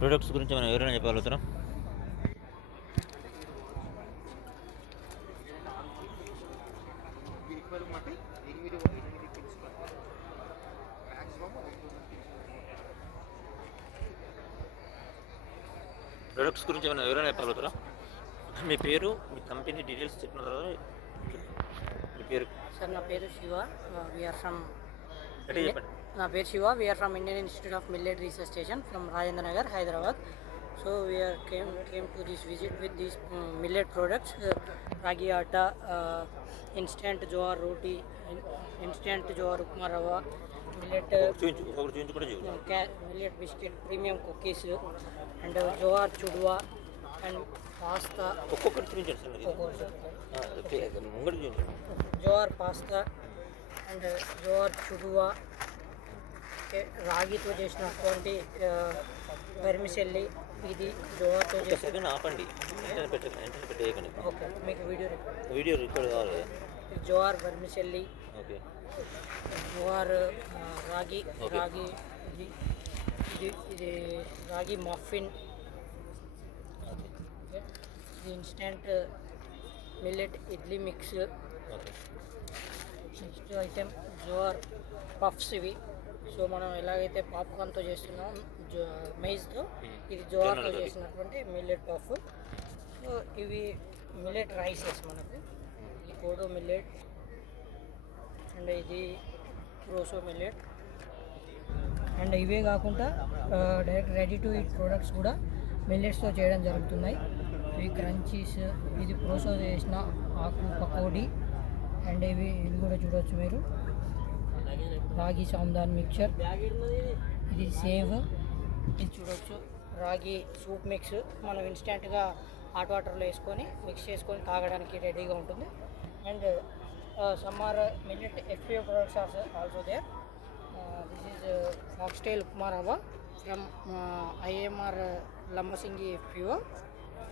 Products గురించి మనం ఎవరైనా చెప్పగలుగుతాం? ప్రొడక్ట్స్ గురించి మనం ఎవరైనా చెప్పగలుగుతారా? మీ పేరు, మీ కంపెనీ డీటెయిల్స్ చెప్పిన తర్వాత మీ పేరు. సార్ నా పేరు శివ. వీఆర్ ఫ్రమ్ అంటే చెప్పండి. నా పేరు Shiva. We are from Indian institute of millet research station from Rajendra Nagar, Hyderabad. So we are came to this visit with these millet products, ragi atta, instant jowar roti, instant jowar upma rava, millet millet biscuit, premium cookies, and jowar chudwa and pasta. Jowar pasta and jowar chudwa, రాగితో చేసినటువంటి vermicelli, ఇది జోవార్తో చేసిన. ఆపండి, okay, మీకు video record కావాలి. Jowar vermicelli, okay, jowar రాగి రాగి ఇది రాగి మఫిన్, ఇది instant millet idli mix. Next item jowar puffs. ఇవి సో మనం ఎలాగైతే పాప్కార్న్తో చేస్తున్నాం మైజ్తో, ఇది జోవార్తో చేసినటువంటి మిల్లెట్ పఫ్. సో ఇవి మిల్లెట్ రైసెస్ మనకు. ఇది కోడో మిల్లెట్ అండ్ ఇది ప్రోసో మిల్లెట్. అండ్ ఇవే కాకుండా direct ready to eat products కూడా మిల్లెట్స్తో చేయడం జరుగుతున్నాయి. ఇవి క్రంచీస్, ఇది ప్రోసో చేసిన ఆకు పకోడీ. అండ్ ఇవి కూడా చూడవచ్చు మీరు, రాగి సాంబార్ మిక్చర్, ఇది సేవ్, ఇది చూడవచ్చు రాగి సూప్ మిక్స్. మనం ఇన్స్టెంట్గా హాట్ వాటర్లో వేసుకొని మిక్స్ చేసుకొని తాగడానికి రెడీగా ఉంటుంది. And summer millet FPO products also there. This is foxtail upma rava from IMR Lambasingi FPO.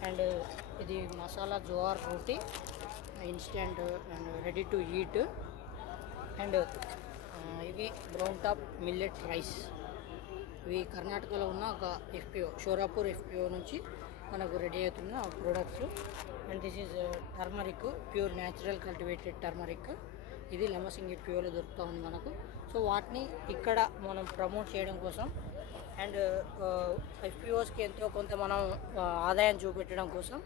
And ఇది masala jowar roti, instant and ready to eat. And ఇవి బ్రౌన్ టాప్ మిల్లెట్ రైస్. ఇవి కర్ణాటకలో ఉన్న ఒక ఎఫ్పిఓ, షోరాపూర్ ఎఫ్పిఓ నుంచి మనకు రెడీ అవుతున్న products. And this is turmeric, pure natural cultivated turmeric. ఇది లంబసింగి ఎఫ్పిఓలో దొరుకుతూ ఉంది మనకు. సో వాటిని ఇక్కడ మనం ప్రమోట్ చేయడం కోసం అండ్ ఎఫ్పిఓస్కి ఎంతో కొంత మనం ఆదాయం చూపెట్టడం కోసం,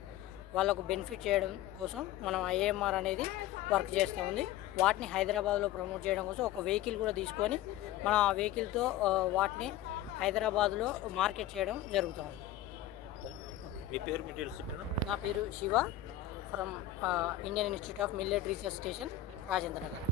వాళ్ళకు బెనిఫిట్ చేయడం కోసం మనం ఐఏఎంఆర్ అనేది వర్క్ చేస్తూ ఉంది. వాటిని హైదరాబాద్లో ప్రమోట్ చేయడం కోసం ఒక వెహికల్ కూడా తీసుకొని మనం ఆ వెహికల్తో వాటిని హైదరాబాద్లో మార్కెట్ చేయడం జరుగుతుంది. మీ పేరు, మీ డీటెయిల్స్ చెప్పండి. నా పేరు Shiva from Indian institute of millet research station, Rajendra Nagar.